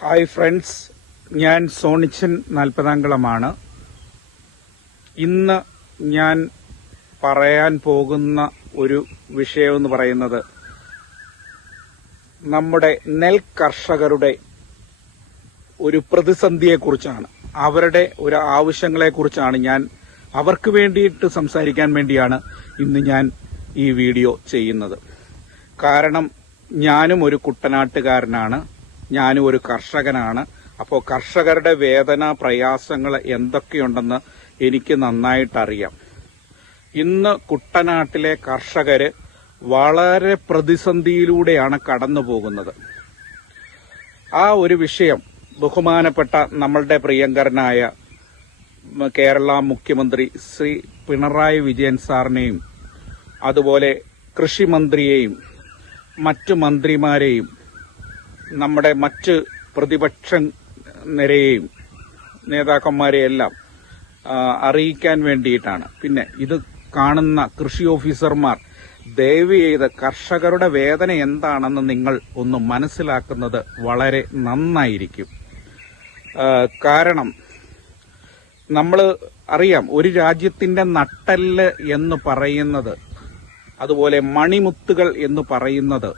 Hi friends ഞാൻ സോണിച്ചൻ നാൽപ്പതാംകുളമാണ് ഇന്ന് ഞാൻ പറയാൻ പോകുന്ന ഒരു വിഷയമെന്ന് പറയുന്നത് നമ്മുടെ നെൽ കർഷകരുടെ ഒരു പ്രതിസന്ധിയെക്കുറിച്ചാണ്. അവരുടെ ഒരു ആവശ്യങ്ങളെക്കുറിച്ചാണ് ഞാൻ അവർക്ക് വേണ്ടിയിട്ട് സംസാരിക്കാൻ വേണ്ടിയാണ് ഇന്ന് ഞാൻ ഈ വീഡിയോ ചെയ്യുന്നത്. കാരണം ഞാനും ഒരു കുട്ടനാട്ടുകാരനാണ്. ഞാനും ഒരു കർഷകനാണ്. അപ്പോൾ കർഷകരുടെ വേദന പ്രയാസങ്ങൾ എന്തൊക്കെയുണ്ടെന്ന് എനിക്ക് നന്നായിട്ടറിയാം. ഇന്ന് കുട്ടനാട്ടിലെ കർഷകർ വളരെ പ്രതിസന്ധിയിലൂടെയാണ് കടന്നു പോകുന്നത് ആ ഒരു വിഷയം ബഹുമാനപ്പെട്ട നമ്മളുടെ പ്രിയങ്കരനായ കേരള മുഖ്യമന്ത്രി ശ്രീ പിണറായി വിജയൻ സാറിനെയും അതുപോലെ കൃഷിമന്ത്രിയെയും മറ്റു മന്ത്രിമാരെയും നമ്മുടെ മറ്റ് പ്രതിപക്ഷ നിരയെയും നേതാക്കന്മാരെയെല്ലാം അറിയിക്കാൻ വേണ്ടിയിട്ടാണ്. പിന്നെ ഇത് കാണുന്ന കൃഷി ഓഫീസർമാർ ദയവ് ചെയ്ത് കർഷകരുടെ വേദന എന്താണെന്ന് നിങ്ങൾ ഒന്ന് മനസ്സിലാക്കുന്നത് വളരെ നന്നായിരിക്കും. കാരണം നമ്മൾ അറിയാം ഒരു രാജ്യത്തിന്റെ നട്ടൽ എന്ന് പറയുന്നത് അതുപോലെ മണിമുത്തുകൾ എന്ന് പറയുന്നത്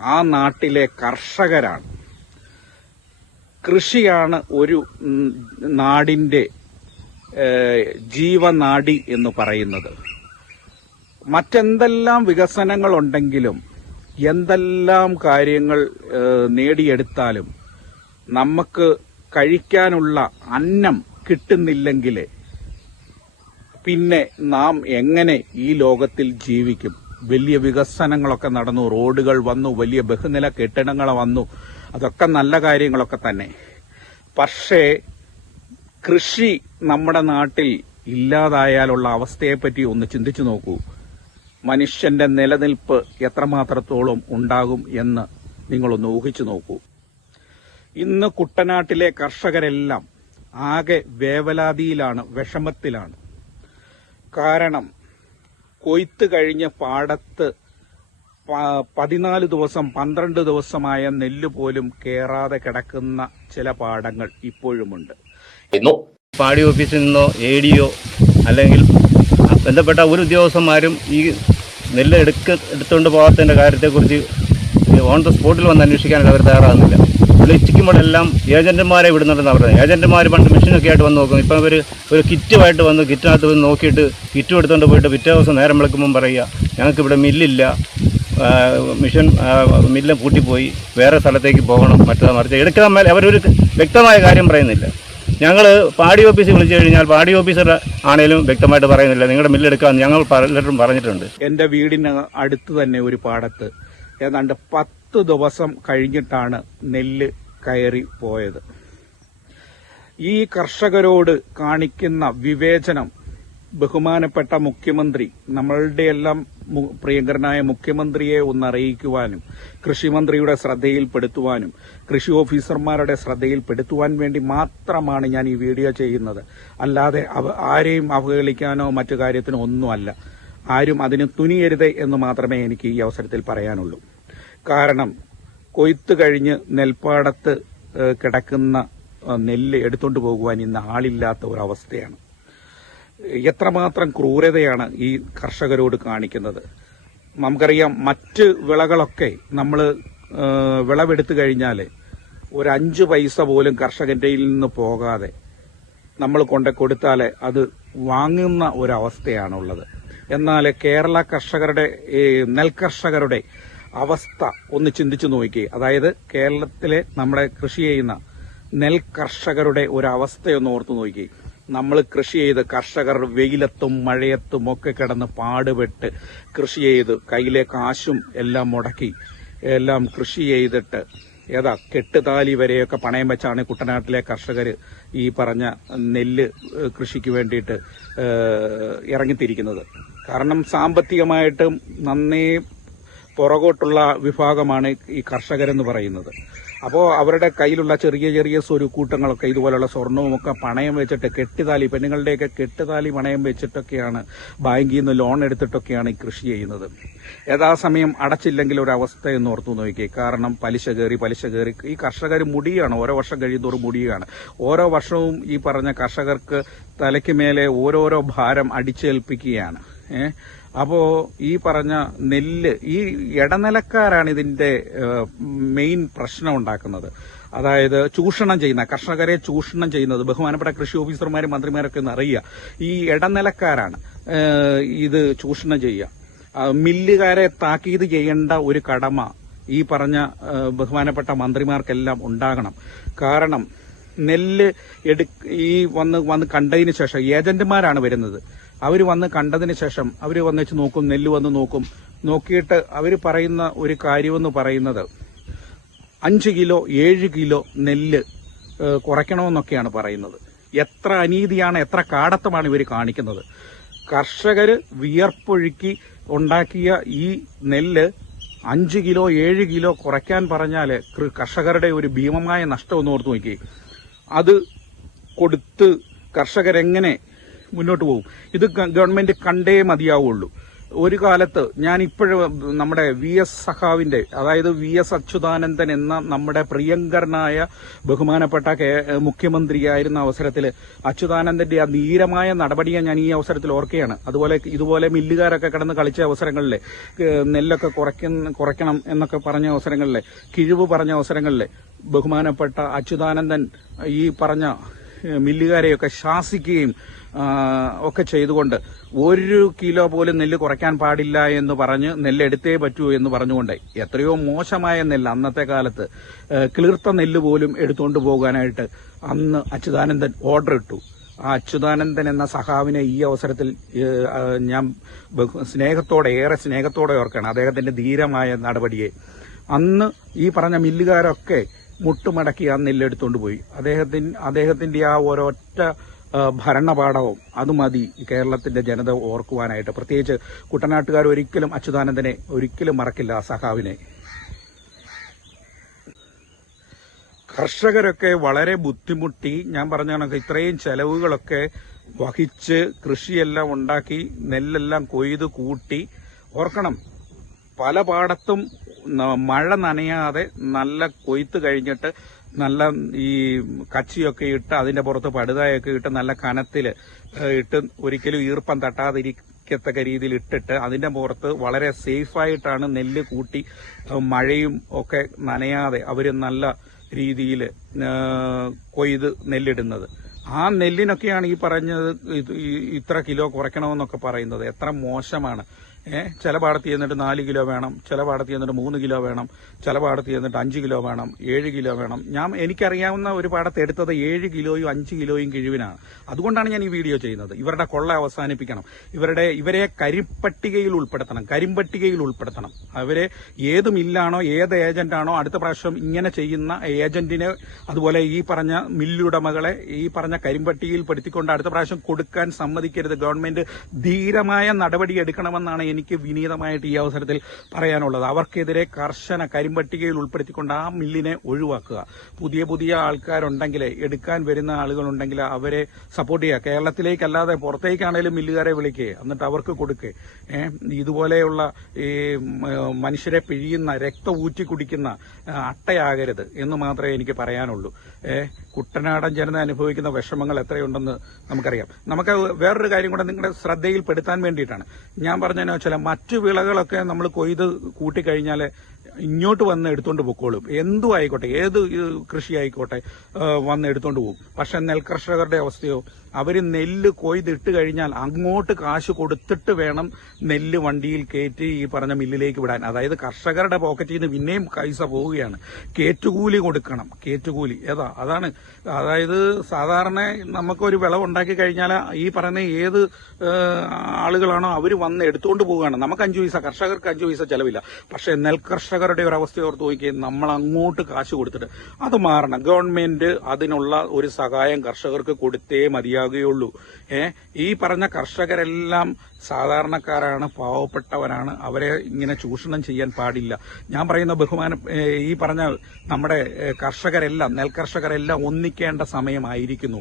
ആ നാട്ടിലെ കർഷകരാണ്. കൃഷിയാണ് ഒരു നാടിന്റെ ജീവനാടി എന്ന് പറയുന്നത്. മറ്റെന്തെല്ലാം വികസനങ്ങളുണ്ടെങ്കിലും എന്തെല്ലാം കാര്യങ്ങൾ നേടിയെടുത്താലും നമുക്ക് കഴിക്കാനുള്ള അന്നം കിട്ടുന്നില്ലെങ്കിൽ പിന്നെ നാം എങ്ങനെ ഈ ലോകത്തിൽ ജീവിക്കും? വലിയ വികസനങ്ങളൊക്കെ നടന്നു റോഡുകൾ വന്നു വലിയ ബഹുനില കെട്ടിടങ്ങൾ വന്നു. അതൊക്കെ നല്ല കാര്യങ്ങളൊക്കെ തന്നെ. പക്ഷേ കൃഷി നമ്മുടെ നാട്ടിൽ ഇല്ലാതായാലുള്ള അവസ്ഥയെപ്പറ്റി ഒന്ന് ചിന്തിച്ചു നോക്കൂ. മനുഷ്യന്റെ നിലനിൽപ്പ് എത്രമാത്രത്തോളം ഉണ്ടാകും എന്ന് നിങ്ങളൊന്ന് ഊഹിച്ചു നോക്കൂ. ഇന്ന് കുട്ടനാട്ടിലെ കർഷകരെല്ലാം ആകെ വേവലാതിയിലാണ് വിഷമത്തിലാണ്. കാരണം കൊയ്ത്ത് കഴിഞ്ഞ പാടത്ത് പതിനാല് ദിവസം പന്ത്രണ്ട് ദിവസമായ നെല്ല് പോലും കേറാതെ കിടക്കുന്ന ചില പാടങ്ങൾ ഇപ്പോഴുമുണ്ട്. പാടി ഓഫീസിൽ നിന്നോ എ ഡിയോ അല്ലെങ്കിൽ ബന്ധപ്പെട്ട ഒരു ഉദ്യോഗസ്ഥന്മാരും ഈ നെല്ല് എടുക്ക എടുത്തുകൊണ്ട് പോകാത്തതിന്റെ കാര്യത്തെക്കുറിച്ച് ഓൺ ദ സ്പോട്ടിൽ വന്ന് അന്വേഷിക്കാൻ അവർ തയ്യാറാകുന്നില്ല. വിളിച്ചിരിക്കുമ്പോഴെല്ലാം ഏജന്റുമാരെ വിടുന്നുണ്ടെന്ന് പറയുന്നത് ഏജന്റുമാർ പണ്ട് മെഷീനൊക്കെ ആയിട്ട് വന്ന് നോക്കും. ഇപ്പം ഇവർ ഒരു കിറ്റുമായിട്ട് വന്ന് കിറ്റിനകത്ത് വന്ന് നോക്കിയിട്ട് കിറ്റ് എടുത്തുകൊണ്ട് പോയിട്ട് പിറ്റേ ദിവസം നേരം വിളക്കുമ്പം പറയുക ഞങ്ങൾക്ക് ഇവിടെ മില്ലില്ല മിഷൻ മില്ല് പൂട്ടിപ്പോയി. വേറെ സ്ഥലത്തേക്ക് പോകണം. മറ്റേ മറിച്ച് എടുക്കാൻ മേലെ അവരൊരു വ്യക്തമായ കാര്യം പറയുന്നില്ല. ഞങ്ങൾ പാടി ഓഫീസിൽ വിളിച്ചു കഴിഞ്ഞാൽ പാടി ഓഫീസർ ആണേലും വ്യക്തമായിട്ട് പറയുന്നില്ല. നിങ്ങളുടെ മില്ലെടുക്കാൻ ഞങ്ങൾ പലരും പറഞ്ഞിട്ടുണ്ട്. എന്റെ വീടിന് അടുത്ത് തന്നെ ഒരു പാടത്ത്. ഏതാണ്ട് പത്ത് ദിവസം കഴിഞ്ഞിട്ടാണ് നെല്ല് കയറി പോയത്. ഈ കർഷകരോട് കാണിക്കുന്ന വിവേചനം ബഹുമാനപ്പെട്ട മുഖ്യമന്ത്രി നമ്മളുടെയെല്ലാം പ്രിയങ്കരനായ മുഖ്യമന്ത്രിയെ ഒന്നറിയിക്കുവാനും കൃഷിമന്ത്രിയുടെ ശ്രദ്ധയിൽപ്പെടുത്തുവാനും കൃഷി ഓഫീസർമാരുടെ ശ്രദ്ധയിൽപ്പെടുത്തുവാൻ വേണ്ടി മാത്രമാണ് ഞാൻ ഈ വീഡിയോ ചെയ്യുന്നത്. അല്ലാതെ ആരെയും അവഹേളിക്കാനോ മറ്റു കാര്യത്തിനോ ഒന്നുമല്ല. ആരും അതിന് തുനിയരുത് എന്ന് മാത്രമേ എനിക്ക് ഈ അവസരത്തിൽ പറയാനുള്ളൂ. കാരണം കൊയ്ത്ത് കഴിഞ്ഞ് നെൽപ്പാടത്ത് കിടക്കുന്ന നെല്ല് എടുത്തുകൊണ്ട് പോകുവാൻ ഇന്ന് ആളില്ലാത്ത ഒരവസ്ഥയാണ്. എത്രമാത്രം ക്രൂരതയാണ് ഈ കർഷകരോട് കാണിക്കുന്നത്. നമുക്കറിയാം മറ്റ് വിളകളൊക്കെ നമ്മൾ വിളവെടുത്തു കഴിഞ്ഞാൽ ഒരു അഞ്ച് പൈസ പോലും കർഷകന്റെ നിന്ന് പോകാതെ നമ്മൾ കൊണ്ട് കൊടുത്താൽ അത് വാങ്ങുന്ന ഒരവസ്ഥയാണുള്ളത്. എന്നാൽ കേരള കർഷകരുടെ നെൽകർഷകരുടെ അവസ്ഥ ഒന്ന് ചിന്തിച്ചു നോക്കി അതായത് കേരളത്തിലെ നമ്മുടെ കൃഷി ചെയ്യുന്ന നെൽ കർഷകരുടെ ഒരു അവസ്ഥയൊന്ന് ഓർത്തു നോക്കി നമ്മൾ കൃഷി ചെയ്ത് കർഷകർ വെയിലത്തും മഴയത്തും ഒക്കെ കിടന്ന് പാടുപെട്ട് കൃഷി ചെയ്ത് കയ്യിലെ കാശും എല്ലാം മുടക്കി എല്ലാം കൃഷി ചെയ്തിട്ട് ഏതാ കെട്ടുതാലി വരെയൊക്കെ പണയം വെച്ചാണ് കുട്ടനാട്ടിലെ കർഷകർ ഈ പറഞ്ഞ നെല്ല് കൃഷിക്ക് വേണ്ടിയിട്ട് ഇറങ്ങിത്തിരിക്കുന്നത്. കാരണം സാമ്പത്തികമായിട്ടും നന്നേ പുറകോട്ടുള്ള വിഭാഗമാണ് ഈ കർഷകരെന്ന് പറയുന്നത്. അപ്പോൾ അവരുടെ കയ്യിലുള്ള ചെറിയ ചെറിയ സ്വരുക്കൂട്ടങ്ങളൊക്കെ സ്വർണവും ഒക്കെ പണയം വെച്ചിട്ട് കെട്ടിതാലി പെണ്ണുങ്ങളുടെയൊക്കെ കെട്ടിതാലി പണയം വെച്ചിട്ടൊക്കെയാണ് ബാങ്കിൽ നിന്ന് ലോൺ എടുത്തിട്ടൊക്കെയാണ് ഈ കൃഷി ചെയ്യുന്നത്. യഥാസമയം അടച്ചില്ലെങ്കിൽ ഒരു അവസ്ഥ എന്ന് ഓർത്തു നോക്കിയേ കാരണം പലിശ കയറി പലിശ കയറി. ഈ കർഷകർ മുടിയാണ് ഓരോ വർഷം കഴിയുന്നതോറും മുടിയാണ്. ഓരോ വർഷവും ഈ പറഞ്ഞ കർഷകർക്ക് തലയ്ക്ക് മേലെ ഓരോരോ ഭാരം അടിച്ചേൽപ്പിക്കുകയാണ്. ഏഹ് അപ്പോ ഈ പറഞ്ഞ നെല്ല് ഈ ഇടനിലക്കാരാണ് ഇതിന്റെ മെയിൻ പ്രശ്നം ഉണ്ടാക്കുന്നത്. അതായത് ചൂഷണം ചെയ്യുന്ന കർഷകരെ ചൂഷണം ചെയ്യുന്നത് ബഹുമാനപ്പെട്ട കൃഷി ഓഫീസർമാരും മന്ത്രിമാരൊക്കെ ഒന്ന് അറിയുക. ഈ ഇടനിലക്കാരാണ് ഇത് ചൂഷണം ചെയ്യുക. മില്ലുകാരെ താക്കീത് ചെയ്യേണ്ട ഒരു കടമ ഈ പറഞ്ഞ ബഹുമാനപ്പെട്ട മന്ത്രിമാർക്കെല്ലാം ഉണ്ടാകണം. കാരണം നെല്ല് എടു ഈ വന്ന് വന്ന് കണ്ടതിന് ശേഷം ഏജന്റുമാരാണ് വരുന്നത്. അവർ വന്ന് കണ്ടതിന് ശേഷം അവർ വന്ന് നോക്കും നെല്ല് വന്ന് നോക്കും. നോക്കിയിട്ട് അവർ പറയുന്ന ഒരു കാര്യമെന്ന് പറയുന്നത് അഞ്ച് കിലോ ഏഴ് കിലോ നെല്ല് കുറയ്ക്കണമെന്നൊക്കെയാണ് പറയുന്നത്. എത്ര അനീതിയാണ് എത്ര കാടത്തമാണ് ഇവർ കാണിക്കുന്നത്. കർഷകർ വിയർപ്പൊഴുക്കി ഉണ്ടാക്കിയ ഈ നെല്ല് അഞ്ച് കിലോ ഏഴ് കിലോ കുറയ്ക്കാൻ പറഞ്ഞാൽ കർഷകരുടെ ഒരു ഭീമമായ നഷ്ടം ഒന്ന് ഓർത്ത് നോക്കി അത് കൊടുത്ത് കർഷകരെങ്ങനെ മുന്നോട്ട് പോകും. ഇത് ഗവൺമെന്റ് കണ്ടേ മതിയാവുള്ളൂ. ഒരു കാലത്ത് ഞാൻ ഇപ്പോഴും നമ്മുടെ വി എസ് സഖാവിന്റെ അതായത് വി എസ് അച്യുതാനന്ദൻ എന്ന നമ്മുടെ പ്രിയങ്കരനായ ബഹുമാനപ്പെട്ട മുഖ്യമന്ത്രിയായിരുന്ന അവസരത്തിൽ അച്യുതാനന്ദന്റെ ആ നീരമായ നടപടിയെ ഞാൻ ഈ അവസരത്തിൽ ഓർക്കുകയാണ്. അതുപോലെ ഇതുപോലെ മില്ലുകാരൊക്കെ കിടന്ന് കളിച്ച അവസരങ്ങളിൽ നെല്ലൊക്കെ കുറയ്ക്കുന്ന കുറയ്ക്കണം എന്നൊക്കെ പറഞ്ഞ അവസരങ്ങളിൽ കിഴിവ് പറഞ്ഞ അവസരങ്ങളിൽ ബഹുമാനപ്പെട്ട അച്യുതാനന്ദൻ ഈ പറഞ്ഞ മില്ലുകാരെയൊക്കെ ശാസിക്കുകയും ഒക്കെ ചെയ്തുകൊണ്ട് ഒരു കിലോ പോലും നെല്ല് കുറയ്ക്കാൻ പാടില്ല എന്ന് പറഞ്ഞ് നെല്ലെടുത്തേ പറ്റൂ എന്ന് പറഞ്ഞുകൊണ്ട് എത്രയോ മോശമായ നെല്ല് അന്നത്തെ കാലത്ത് കിളിർത്ത നെല്ല് പോലും എടുത്തുകൊണ്ട് പോകാനായിട്ട് അന്ന് അച്യുതാനന്ദൻ ഓർഡർ ഇട്ടു. ആ അച്യുതാനന്ദൻ എന്ന സഹാവിനെ ഈ അവസരത്തിൽ ഞാൻ സ്നേഹത്തോടെ ഏറെ സ്നേഹത്തോടെ ഓർക്കണം അദ്ദേഹത്തിന്റെ ധീരമായ നടപടിയെ. അന്ന് ഈ പറഞ്ഞ മില്ലുകാരൊക്കെ മുട്ടുമടക്കി ആ നെല്ലെടുത്തുകൊണ്ട് പോയി. അദ്ദേഹത്തിന് അദ്ദേഹത്തിന്റെ ആ ഒരൊറ്റ ഭരണപാഠവും അത് മതി കേരളത്തിന്റെ ജനത ഓർക്കുവാനായിട്ട്. പ്രത്യേകിച്ച് കുട്ടനാട്ടുകാർ ഒരിക്കലും അച്യുതാനന്ദനെ ഒരിക്കലും മറക്കില്ല ആ സഖാവിനെ. കർഷകരൊക്കെ വളരെ ബുദ്ധിമുട്ടി. ഞാൻ പറഞ്ഞ കണക്ക് ഇത്രയും ചെലവുകളൊക്കെ വഹിച്ച് കൃഷിയെല്ലാം ഉണ്ടാക്കി നെല്ലെല്ലാം കൊയ്ത് കൂട്ടി. ഓർക്കണം പല പാടത്തും മഴ നനയാതെ നല്ല കൊയ്ത്ത് കഴിഞ്ഞിട്ട് നല്ല ഈ കച്ചിയൊക്കെ ഇട്ട് അതിന്റെ പുറത്ത് പടുതായൊക്കെ ഇട്ട് നല്ല കനത്തിൽ ഇട്ട് ഒരിക്കലും ഈർപ്പം തട്ടാതിരിക്കത്തക്ക രീതിയിൽ ഇട്ടിട്ട് അതിന്റെ പുറത്ത് വളരെ സേഫായിട്ടാണ് നെല്ല് കൂട്ടി മഴയും ഒക്കെ നനയാതെ അവർ നല്ല രീതിയിൽ കൊയ്ത് നെല്ലിടുന്നത്. ആ നെല്ലിനൊക്കെയാണ് ഈ പറഞ്ഞത് ഇത് ഇത്ര കിലോ കുറയ്ക്കണമെന്നൊക്കെ പറയുന്നത്. എത്ര മോശമാണ്. ഏഹ് ചില പാടത്ത് ചെന്നിട്ട് നാല് കിലോ വേണം ചില പാടത്ത് ചെന്നിട്ട് മൂന്ന് കിലോ വേണം ചില പാടത്ത് ചെന്നിട്ട് അഞ്ച് കിലോ വേണം ഏഴ് കിലോ വേണം. ഞാൻ എനിക്കറിയാവുന്ന ഒരു പാടത്ത് എടുത്തത് ഏഴ് കിലോയും അഞ്ച് കിലോയും കിഴിവിനാണ്. അതുകൊണ്ടാണ് ഞാൻ ഈ വീഡിയോ ചെയ്യുന്നത്. ഇവരുടെ കൊള്ള അവസാനിപ്പിക്കണം. ഇവരുടെ ഇവരെ കരിപ്പട്ടികയിൽ ഉൾപ്പെടുത്തണം. കരിമ്പട്ടികയിൽ ഉൾപ്പെടുത്തണം. അവരെ ഏത് മില്ലാണോ ഏത് ഏജന്റാണോ അടുത്ത പ്രാവശ്യം ഇങ്ങനെ ചെയ്യുന്ന ഏജന്റിനെ അതുപോലെ ഈ പറഞ്ഞ മില്ലുടമകളെ ഈ പറഞ്ഞ കരിമ്പട്ടികയിൽ പെടുത്തിക്കൊണ്ട് അടുത്ത പ്രാവശ്യം കൊടുക്കാൻ സമ്മതിക്കരുത്. ഗവൺമെന്റ് ധീരമായ നടപടി എടുക്കണമെന്നാണ് എനിക്ക് വിനീതമായിട്ട് ഈ അവസരത്തിൽ പറയാനുള്ളത്. അവർക്കെതിരെ കർശന കരിമ്പട്ടികയിൽ ഉൾപ്പെടുത്തിക്കൊണ്ട് ആ മില്ലിനെ ഒഴിവാക്കുക. പുതിയ പുതിയ ആൾക്കാരുണ്ടെങ്കിൽ എടുക്കാൻ വരുന്ന ആളുകളുണ്ടെങ്കിൽ അവരെ സപ്പോർട്ട് ചെയ്യുക. കേരളത്തിലേക്കല്ലാതെ പുറത്തേക്കാണേലും മില്ലുകാരെ വിളിക്കുക എന്നിട്ട് അവർക്ക് കൊടുക്കേ. ഇതുപോലെയുള്ള ഈ മനുഷ്യരെ പിഴിയുന്ന രക്തം ഊറ്റി കുടിക്കുന്ന അട്ടയാകരുത് എന്ന് മാത്രമേ എനിക്ക് പറയാനുള്ളൂ. കുട്ടനാടൻ ജനത അനുഭവിക്കുന്ന വിഷമങ്ങൾ എത്രയുണ്ടെന്ന് നമുക്കറിയാം. നമുക്ക് വേറൊരു കാര്യം കൂടെ നിങ്ങളുടെ ശ്രദ്ധയിൽപ്പെടുത്താൻ വേണ്ടിയിട്ടാണ്. ഞാൻ പറഞ്ഞതിനോ ചില മറ്റു വിളകളൊക്കെ നമ്മൾ കൊയ്ത് കൂട്ടിക്കഴിഞ്ഞാൽ ഇങ്ങോട്ട് വന്ന് എടുത്തോണ്ട് പൊക്കോളും. എന്തു ആയിക്കോട്ടെ ഏത് കൃഷി ആയിക്കോട്ടെ വന്ന് എടുത്തോണ്ട് പോകും. പക്ഷെ നെൽകർഷകരുടെ അവസ്ഥയോ അവർ നെല്ല് കൊയ്തിട്ട് കഴിഞ്ഞാൽ അങ്ങോട്ട് കാശ് കൊടുത്തിട്ട് വേണം നെല്ല് വണ്ടിയിൽ കയറ്റി ഈ പറഞ്ഞ മില്ലിലേക്ക് വിടാൻ. അതായത് കർഷകരുടെ പോക്കറ്റിൽ നിന്ന് പിന്നെയും പൈസ പോവുകയാണ്. കേറ്റുകൂലി കൊടുക്കണം. കേറ്റുകൂലി. ഏതാ? അതാണ്. അതായത് സാധാരണ നമുക്കൊരു വിളവ് ഉണ്ടാക്കി കഴിഞ്ഞാൽ ഈ പറയുന്ന ഏത് ആളുകളാണോ അവർ വന്ന് എടുത്തുകൊണ്ട് പോവുകയാണ്. നമുക്ക് അഞ്ചു പൈസ കർഷകർക്ക് അഞ്ചു പൈസ ചെലവില്ല. പക്ഷെ നെൽകർഷക കർഷകരുടെ ഒരു അവസ്ഥ ഓർത്ത് നോക്കി നമ്മൾ അങ്ങോട്ട് കാശ് കൊടുത്തിട്ട് അത് മാറണം. ഗവൺമെന്റ് അതിനുള്ള ഒരു സഹായം കർഷകർക്ക് കൊടുത്തേ മതിയാകുകയുള്ളൂ. ഏ ഈ പറഞ്ഞ കർഷകരെല്ലാം സാധാരണക്കാരാണ് പാവപ്പെട്ടവരാണ് അവരെ ഇങ്ങനെ ചൂഷണം ചെയ്യാൻ പാടില്ല. ഞാൻ പറയുന്ന ബഹുമാന ഈ പറഞ്ഞ നമ്മുടെ കർഷകരെല്ലാം നെൽകർഷകരെല്ലാം ഒന്നിക്കേണ്ട സമയമായിരിക്കുന്നു.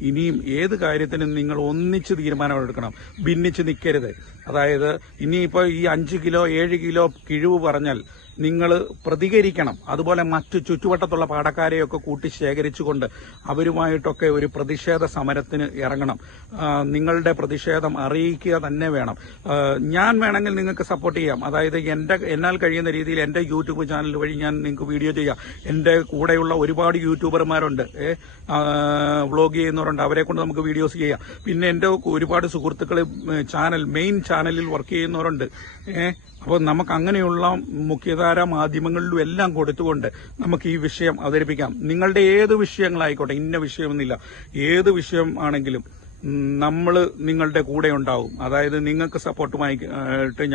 ഇനിയും ഏത് കാര്യത്തിനും നിങ്ങൾ ഒന്നിച്ച് തീരുമാനമെടുക്കണം ഭിന്നിച്ച് നിൽക്കരുത്. അതായത് ഇനിയിപ്പോൾ ഈ അഞ്ച് കിലോ ഏഴ് കിലോ കിഴിവ് പറഞ്ഞാൽ നിങ്ങൾ പ്രതികരിക്കണം. അതുപോലെ മറ്റു ചുറ്റുവട്ടത്തുള്ള പാടക്കാരെയൊക്കെ കൂട്ടി ശേഖരിച്ചുകൊണ്ട് അവരുമായിട്ടൊക്കെ ഒരു പ്രതിഷേധ സമരത്തിന് ഇറങ്ങണം. നിങ്ങളുടെ പ്രതിഷേധം അറിയിക്കുക തന്നെ വേണം. ഞാൻ വേണമെങ്കിൽ നിങ്ങൾക്ക് സപ്പോർട്ട് ചെയ്യാം. അതായത് എന്റെ എന്നാൽ കഴിയുന്ന രീതിയിൽ എന്റെ യൂട്യൂബ് ചാനൽ വഴി ഞാൻ നിങ്ങൾക്ക് വീഡിയോ ചെയ്യാം. എന്റെ കൂടെയുള്ള ഒരുപാട് യൂട്യൂബർമാരുണ്ട്. വ്ളോഗ് ചെയ്യുന്നവരുണ്ട്. അവരെ കൊണ്ട് നമുക്ക് വീഡിയോസ് ചെയ്യാം. പിന്നെ എന്റെ ഒരുപാട് സുഹൃത്തുക്കൾ ചാനൽ മെയിൻ ചാനലിൽ വർക്ക് ചെയ്യുന്നവരുണ്ട്. അപ്പോൾ നമുക്ക് അങ്ങനെയുള്ള മുഖ്യധാര മാധ്യമങ്ങളിലും എല്ലാം കൊടുത്തുകൊണ്ട് നമുക്ക് ഈ വിഷയം അവതരിപ്പിക്കാം. നിങ്ങളുടെ ഏത് വിഷയങ്ങളായിക്കോട്ടെ ഇന്ന വിഷയമെന്നില്ല ഏത് വിഷയം ആണെങ്കിലും നമ്മൾ നിങ്ങളുടെ കൂടെ ഉണ്ടാവും. അതായത് നിങ്ങൾക്ക് സപ്പോർട്ടുമായി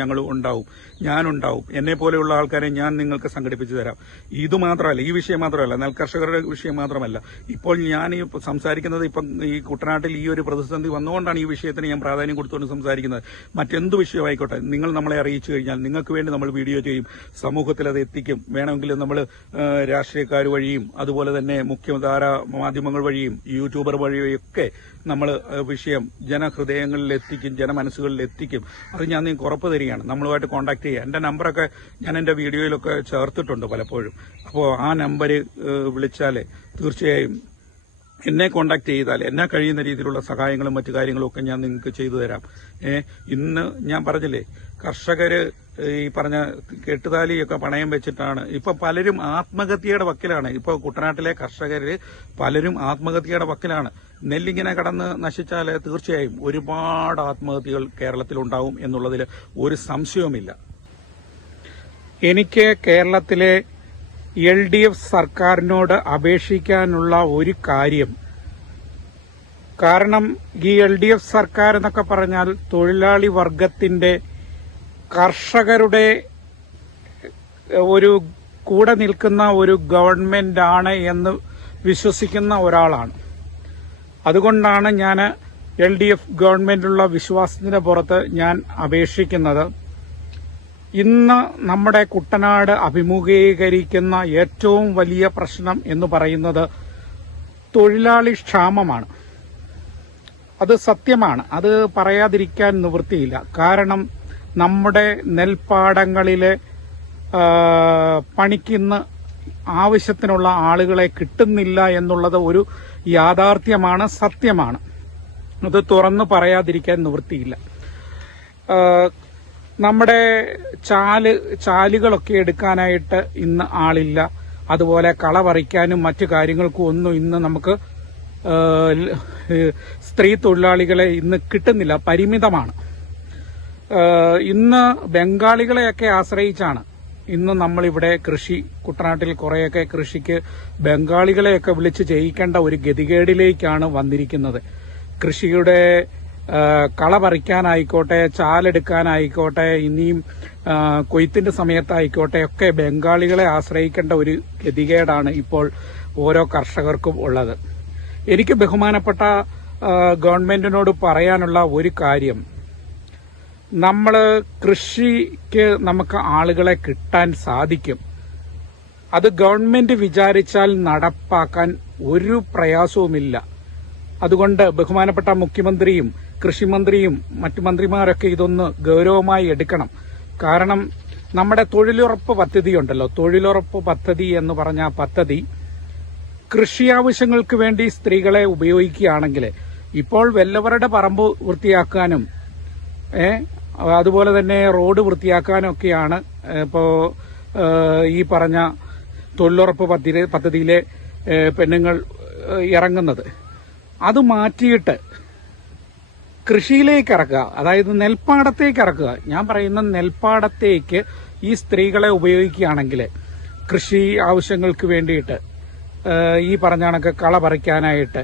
ഞങ്ങൾ ഉണ്ടാവും. ഞാനുണ്ടാവും. എന്നെ പോലെയുള്ള ആൾക്കാരെ ഞാൻ നിങ്ങൾക്ക് സംഘടിപ്പിച്ചു തരാം. ഇത് മാത്രമല്ല ഈ വിഷയം മാത്രമല്ല നെൽകർഷകരുടെ വിഷയം മാത്രമല്ല. ഇപ്പോൾ ഞാൻ ഈ സംസാരിക്കുന്നത് ഇപ്പം ഈ കുട്ടനാട്ടിൽ ഈ ഒരു പ്രതിസന്ധി വന്നുകൊണ്ടാണ് ഈ വിഷയത്തിന് ഞാൻ പ്രാധാന്യം കൊടുത്തുകൊണ്ട് സംസാരിക്കുന്നത്. മറ്റെന്ത് വിഷയമായിക്കോട്ടെ നിങ്ങൾ നമ്മളെ അറിയിച്ചു കഴിഞ്ഞാൽ നിങ്ങൾക്ക് വേണ്ടി നമ്മൾ വീഡിയോ ചെയ്യും സമൂഹത്തിൽ അത് എത്തിക്കും. വേണമെങ്കിൽ നമ്മൾ രാഷ്ട്രീയക്കാർ വഴിയും അതുപോലെ തന്നെ മുഖ്യധാര മാധ്യമങ്ങൾ വഴിയും യൂട്യൂബർ വഴിയും ഒക്കെ നമ്മൾ വിഷയം ജനഹൃദയങ്ങളിൽ എത്തിക്കും ജനമനസ്സുകളിൽ എത്തിക്കും അത് ഞാൻ നിങ്ങൾക്ക് ഉറപ്പ് തരികയാണ്. നമ്മളുമായിട്ട് കോൺടാക്ട് ചെയ്യുക. എന്റെ നമ്പറൊക്കെ ഞാൻ എന്റെ വീഡിയോയിലൊക്കെ ചേർത്തിട്ടുണ്ട് പലപ്പോഴും. അപ്പോൾ ആ നമ്പർ വിളിച്ചാൽ തീർച്ചയായും എന്നെ കോണ്ടാക്ട് ചെയ്താൽ എന്നെ കഴിയുന്ന രീതിയിലുള്ള സഹായങ്ങളും മറ്റു കാര്യങ്ങളും ഒക്കെ ഞാൻ നിങ്ങൾക്ക് ചെയ്തു തരാം. ഇന്ന് ഞാൻ പറഞ്ഞില്ലേ കർഷകര് ഈ പറഞ്ഞ കെട്ടുതാലിയൊക്കെ പണയം വെച്ചിട്ടാണ്. ഇപ്പൊ പലരും ആത്മഹത്യയുടെ വക്കിലാണ്. ഇപ്പൊ കുട്ടനാട്ടിലെ കർഷകര് പലരും ആത്മഹത്യയുടെ വക്കിലാണ്. നെല്ലിങ്ങനെ കടന്ന് നശിച്ചാൽ തീർച്ചയായും ഒരുപാട് ആത്മഹത്യകൾ കേരളത്തിലുണ്ടാവും എന്നുള്ളതിൽ ഒരു സംശയവുമില്ല. എനിക്ക് കേരളത്തിലെ എൽ ഡി എഫ് സർക്കാരിനോട് അപേക്ഷിക്കാനുള്ള ഒരു കാര്യം. കാരണം ഈ എൽ ഡി എഫ് സർക്കാർ എന്നൊക്കെ പറഞ്ഞാൽ തൊഴിലാളി വർഗത്തിന്റെ കർഷകരുടെ ഒരു കൂടെ നിൽക്കുന്ന ഒരു ഗവൺമെന്റ് ആണ് എന്ന് വിശ്വസിക്കുന്ന ഒരാളാണ്. അതുകൊണ്ടാണ് ഞാൻ എൽ ഡി എഫ് ഗവൺമെന്റിലുള്ള വിശ്വാസത്തിന്റെ പുറത്ത് ഞാൻ അപേക്ഷിക്കുന്നത്. ഇന്ന് നമ്മുടെ കുട്ടനാട് അഭിമുഖീകരിക്കുന്ന ഏറ്റവും വലിയ പ്രശ്നം എന്ന് പറയുന്നത് തൊഴിലാളി ക്ഷാമമാണ്. അത് സത്യമാണ്. അത് പറയാതിരിക്കാൻ നിവൃത്തിയില്ല. കാരണം നമ്മുടെ നെൽപ്പാടങ്ങളിലെ പണിക്കുന്ന ആവശ്യത്തിനുള്ള ആളുകളെ കിട്ടുന്നില്ല എന്നുള്ളത് ഒരു യാഥാർത്ഥ്യമാണ് സത്യമാണ്. അത് തുറന്നു പറയാതിരിക്കാൻ നിവൃത്തിയില്ല. നമ്മുടെ ചാൽ ചാലുകളൊക്കെ എടുക്കാനായിട്ട് ഇന്ന് ആളില്ല. അതുപോലെ കള പറിക്കാനും മറ്റു കാര്യങ്ങൾക്കും ഒന്നും ഇന്ന് നമുക്ക് സ്ത്രീ തൊഴിലാളികളെ ഇന്ന് കിട്ടുന്നില്ല. പരിമിതമാണ്. ഇന്ന് ബംഗാളികളെയൊക്കെ ആശ്രയിച്ചാണ് ഇന്ന് നമ്മളിവിടെ കൃഷി കുട്ടനാട്ടിൽ കുറേയൊക്കെ കൃഷിക്ക് ബംഗാളികളെയൊക്കെ വിളിച്ച് ചെയ്യിക്കേണ്ട ഒരു ഗതികേടിലേക്കാണ് വന്നിരിക്കുന്നത്. കൃഷിയുടെ കള പറിക്കാനായിക്കോട്ടെ ചാലെടുക്കാനായിക്കോട്ടെ ഇനിയും കൊയ്ത്തിന്റെ സമയത്തായിക്കോട്ടെ ഒക്കെ ബംഗാളികളെ ആശ്രയിക്കേണ്ട ഒരു ഗതികേടാണ് ഇപ്പോൾ ഓരോ കർഷകർക്കും ഉള്ളത്. എനിക്ക് ബഹുമാനപ്പെട്ട ഗവൺമെന്റിനോട് പറയാനുള്ള ഒരു കാര്യം. നമ്മൾ കൃഷിക്ക് നമുക്ക് ആളുകളെ കിട്ടാൻ സാധിക്കും. അത് ഗവൺമെന്റ് വിചാരിച്ചാൽ നടപ്പാക്കാൻ ഒരു പ്രയാസവുമില്ല. അതുകൊണ്ട് ബഹുമാനപ്പെട്ട മുഖ്യമന്ത്രിയും കൃഷിമന്ത്രിയും മറ്റു മന്ത്രിമാരൊക്കെ ഇതൊന്ന് ഗൗരവമായി എടുക്കണം. കാരണം നമ്മുടെ തൊഴിലുറപ്പ് പദ്ധതി ഉണ്ടല്ലോ തൊഴിലുറപ്പ് പദ്ധതി എന്ന് പറഞ്ഞ പദ്ധതി കൃഷി ആവശ്യങ്ങൾക്ക് വേണ്ടി സ്ത്രീകളെ ഉപയോഗിക്കുകയാണെങ്കിൽ ഇപ്പോൾ വല്ലവരുടെ പറമ്പ് വൃത്തിയാക്കാനും അതുപോലെ തന്നെ റോഡ് വൃത്തിയാക്കാനൊക്കെയാണ് ഇപ്പോൾ ഈ പറഞ്ഞ തൊഴിലുറപ്പ് പദ്ധതി പദ്ധതിയിലെ പെണ്ണുങ്ങൾ ഇറങ്ങുന്നത്. അത് മാറ്റിയിട്ട് കൃഷിയിലേക്ക് ഇറക്കുക അതായത് നെൽപ്പാടത്തേക്ക് ഇറക്കുക. ഞാൻ പറയുന്ന നെൽപ്പാടത്തേക്ക് ഈ സ്ത്രീകളെ ഉപയോഗിക്കുകയാണെങ്കിൽ കൃഷി ആവശ്യങ്ങൾക്ക് വേണ്ടിയിട്ട് ഈ പറഞ്ഞ കണക്ക് കള പറിക്കാനായിട്ട്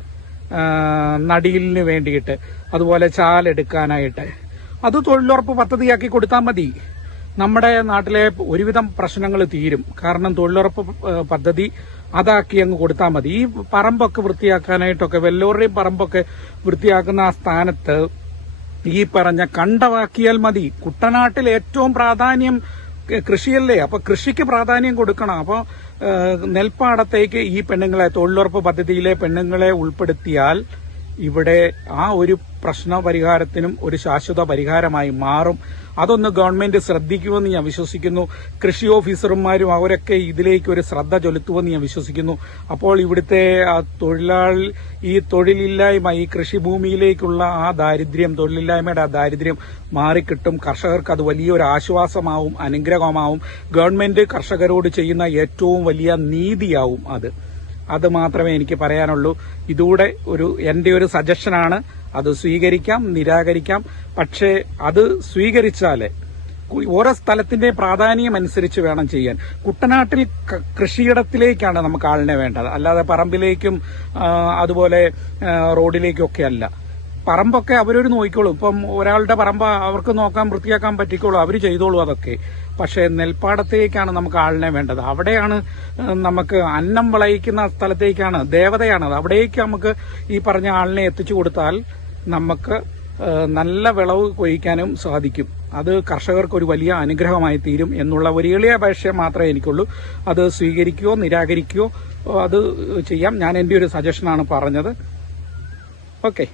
നടിയിലിന് വേണ്ടിയിട്ട് അതുപോലെ ചാലെടുക്കാനായിട്ട് അത് തൊഴിലുറപ്പ് പദ്ധതിയാക്കി കൊടുത്താൽ മതി. നമ്മുടെ നാട്ടിലെ ഒരുവിധം പ്രശ്നങ്ങൾ തീരും. കാരണം തൊഴിലുറപ്പ് പദ്ധതി അതാക്കി അങ്ങ് കൊടുത്താൽ മതി. ഈ പറമ്പൊക്കെ വൃത്തിയാക്കാനായിട്ടൊക്കെ വല്ലവരുടെയും പറമ്പൊക്കെ വൃത്തിയാക്കുന്ന ആ സ്ഥാനത്ത് ഈ പറഞ്ഞ കണ്ടവാക്കിയാൽ മതി. കുട്ടനാട്ടിൽ ഏറ്റവും പ്രാധാന്യം കൃഷിയല്ലേ? അപ്പൊ കൃഷിക്ക് പ്രാധാന്യം കൊടുക്കണം. അപ്പോൾ നെൽപ്പാടത്തേക്ക് ഈ പെണ്ണുങ്ങളെ തൊഴിലുറപ്പ് പദ്ധതിയിലെ പെണ്ണുങ്ങളെ ഉൾപ്പെടുത്തിയാൽ ഇവിടെ ആ ഒരു പ്രശ്ന പരിഹാരത്തിനും ഒരു ശാശ്വത പരിഹാരമായി മാറും. അതൊന്ന് ഗവൺമെന്റ് ശ്രദ്ധിക്കുമെന്ന് ഞാൻ വിശ്വസിക്കുന്നു. കൃഷി ഓഫീസർമാരും അവരൊക്കെ ഇതിലേക്ക് ഒരു ശ്രദ്ധ ചൊലുത്തുമെന്ന് ഞാൻ വിശ്വസിക്കുന്നു. അപ്പോൾ ഇവിടുത്തെ ആ തൊഴിലാളി ഈ തൊഴിലില്ലായ്മ ഈ കൃഷിഭൂമിയിലേക്കുള്ള ആ ദാരിദ്ര്യം തൊഴിലില്ലായ്മയുടെ ആ ദാരിദ്ര്യം മാറിക്കിട്ടും. കർഷകർക്ക് അത് വലിയൊരു ആശ്വാസമാവും അനുഗ്രഹമാവും. ഗവൺമെന്റ് കർഷകരോട് ചെയ്യുന്ന ഏറ്റവും വലിയ നീതിയാവും അത്. അത് മാത്രമേ എനിക്ക് പറയാനുള്ളൂ. ഇതൂടെ ഒരു എന്റെ ഒരു സജഷനാണ് അത് സ്വീകരിക്കാം നിരാകരിക്കാം. പക്ഷേ അത് സ്വീകരിച്ചാലേ ഓരോ സ്ഥലത്തിന്റെ പ്രാധാന്യം അനുസരിച്ച് വേണം ചെയ്യാൻ. കുട്ടനാട്ടിൽ കൃഷിയിടത്തിലേക്കാണ് നമുക്ക് ആളിനെ വേണ്ടത്. അല്ലാതെ പറമ്പിലേക്കും അതുപോലെ റോഡിലേക്കും ഒക്കെ അല്ല. പറമ്പൊക്കെ അവരൊരു നോക്കിക്കോളും. ഇപ്പം ഒരാളുടെ പറമ്പ് അവർക്ക് നോക്കാൻ വൃത്തിയാക്കാൻ പറ്റിക്കോളും. അവർ ചെയ്തോളൂ അതൊക്കെ. പക്ഷേ നെൽപ്പാടത്തേക്കാണ് നമുക്ക് ആളിനെ വേണ്ടത്. അവിടെയാണ് നമുക്ക് അന്നം വിളയിക്കുന്ന സ്ഥലത്തേക്കാണ് ദേവതയാണ് അത്. അവിടേക്ക് നമുക്ക് ഈ പറഞ്ഞ ആളിനെ എത്തിച്ചു കൊടുത്താൽ നമുക്ക് നല്ല വിളവ് കൊയ്ക്കാനും സാധിക്കും. അത് കർഷകർക്ക് ഒരു വലിയ അനുഗ്രഹമായി തീരും എന്നുള്ള ഒരു എളിയ അപേക്ഷ മാത്രമേ എനിക്കുള്ളൂ. അത് സ്വീകരിക്കുകയോ നിരാകരിക്കുകയോ അത് ചെയ്യാം. ഞാൻ എന്റെ ഒരു സജഷനാണ് പറഞ്ഞത്. ഓക്കെ.